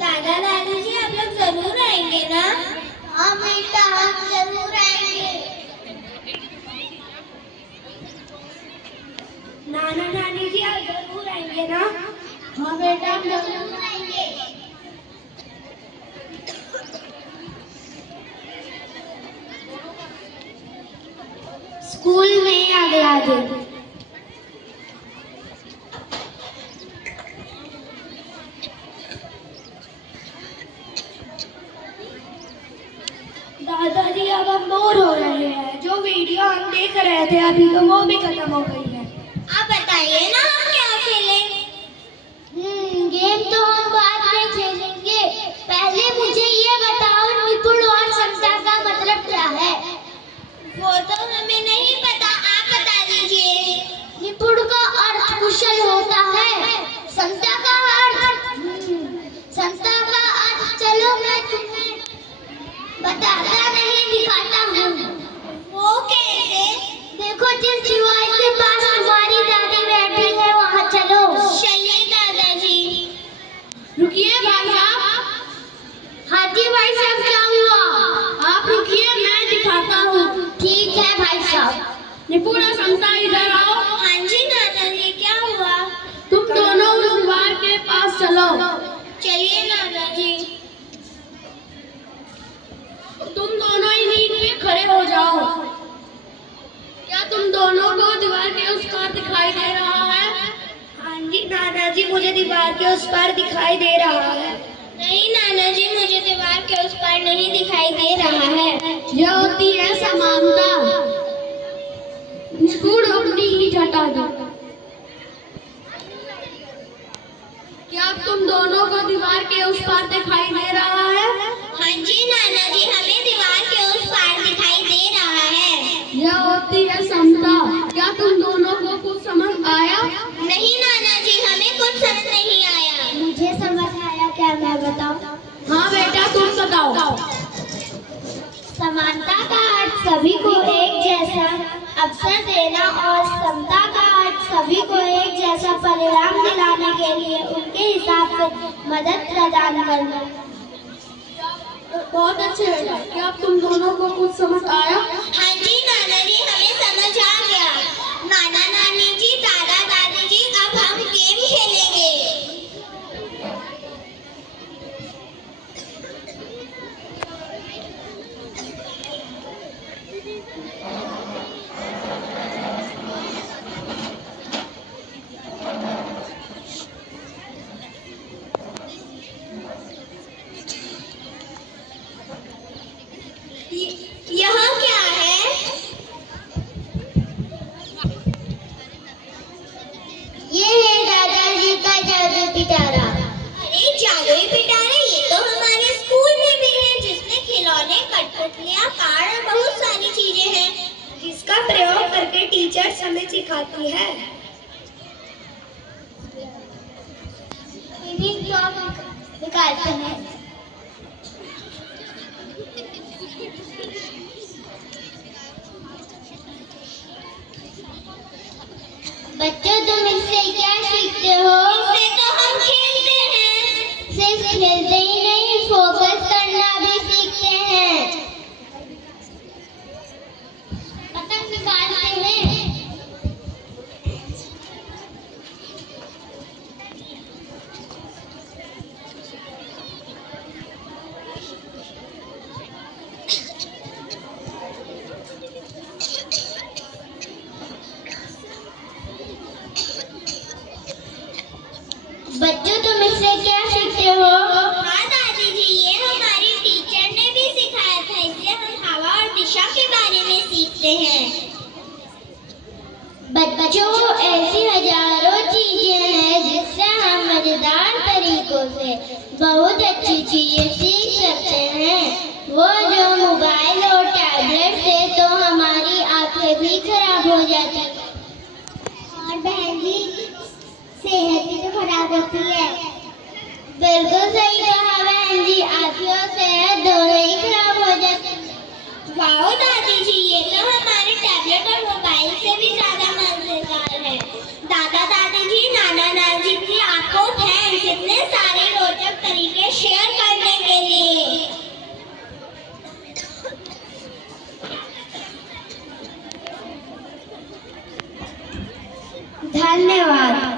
दादा दादी जी आप लोग जरूर आएंगे ना? हाँ बेटा हम जरूर आएंगे। नाना नानी जी आप जरूर आएंगे ना? हाँ बेटा हम जरूर आएंगे। स्कूल में अगला दिन। दादाजी अब हम बोर हो रहे हैं। जो वीडियो हम देख रहे थे अभी तो वो भी खत्म हो गई है। आप बताइए ना हम क्या खेलें? गेम तो हम बाद में खेलेंगे। पहले मुझे ये बताओ निपुण और समता का मतलब क्या है? वो तो हमें नहीं पता, आप बता दीजिए। निपुण का अर्थ कुशल होता है। समता का अर्थ चलो मैं तुम्हें बताता नहीं दिखाता हूँ। वो कैसे? देखो जिस दीवार के पास तुम्हारी दादी बैठी है वहाँ चलो। चलिए दादाजी। रुकिए भाई साहब। हाँ जी भाई साहब क्या हुआ? आप रुकिए मैं दिखाता हूँ। ठीक है भाई साहब। निपुण और समता इधर आओ। हाँ जी दादाजी क्या हुआ? तुम दोनों उस दीवार के पास चलो। चलिए दादाजी। तुम दोनों ही नींद पे खड़े हो जाओ। क्या तुम दोनों को दीवार के उस पार दिखाई दे रहा है? हाँ जी दादाजी मुझे दीवार के उस पार दिखाई दे रहा है। नहीं नाना जी मुझे दीवार के उस पार नहीं दिखाई दे रहा है। यह होती है समानता। निपुण अपनी ईंट हटा दो। क्या तुम दोनों को दीवार के उस पार दिखाई दे रहा है? हाँ जी नाना जी हमें दीवार के उस पार दिखाई दे रहा है। यह होती है समता। क्या तुम दोनों को कुछ समझ आया? नहीं नाना जी हमें कुछ समझ नहीं आया। मुझे समझ आया, क्या मैं बताऊं? हाँ बेटा तुम बताओ। समानता का अर्थ सभी को एक जैसा अवसर देना और समता का अर्थ सभी को एक जैसा परिणाम दिलाने के लिए उनके हिसाब से मदद प्रदान करना। बहुत अच्छे बेटा। क्या तुम दोनों को कुछ समझ आया? हाँ जी नाना जी हमें समझ आ गया। नाना नानी जी दादा दादी जी अब हम गेम खेलेंगे। यह क्या है? ये है दादाजी का जादू पिटारा। अरे जादुई पिटारा ये तो हमारे स्कूल में भी है जिसमें खिलौने कठपुतलियां कार्ड और बहुत सारी चीजें हैं जिसका प्रयोग करके टीचर्स हमें सिखाती है। तो आप निकालते हैं। बच्चों तुम इससे क्या सीखते हो? इससे तो हम खेलते हैं। सिर्फ खेलते ही नहीं फोकस करना भी सीखते हैं। पतंग निकालते हैं। बच्चों तुम इससे क्या सीखते हो? हाँ दादी जी ये हमारी टीचर ने भी सिखाया था। इससे हम हवा और दिशा के बारे में सीखते हैं। बच्चों ऐसी हजारों चीजें हैं जिससे हम मजेदार तरीकों से बहुत अच्छी चीजें सीख सकते हैं। वो जो मोबाइल और टैबलेट से तो हमारी आंखें भी खराब हो जाती हैं। और बहन जी सेहत भी तो खराब होती है। बिल्कुल सही कहा बहन जी, आंखें और सेहत दोनों ही खराब हो जाती है। वाओ दादी जी ये तो हमारे टैबलेट और मोबाइल से भी ज्यादा मजेदार है। दादा दादी जी नाना नानी जी आपको थैंक्स इतने सारे रोचक तरीके शेयर करने के लिए। धन्यवाद।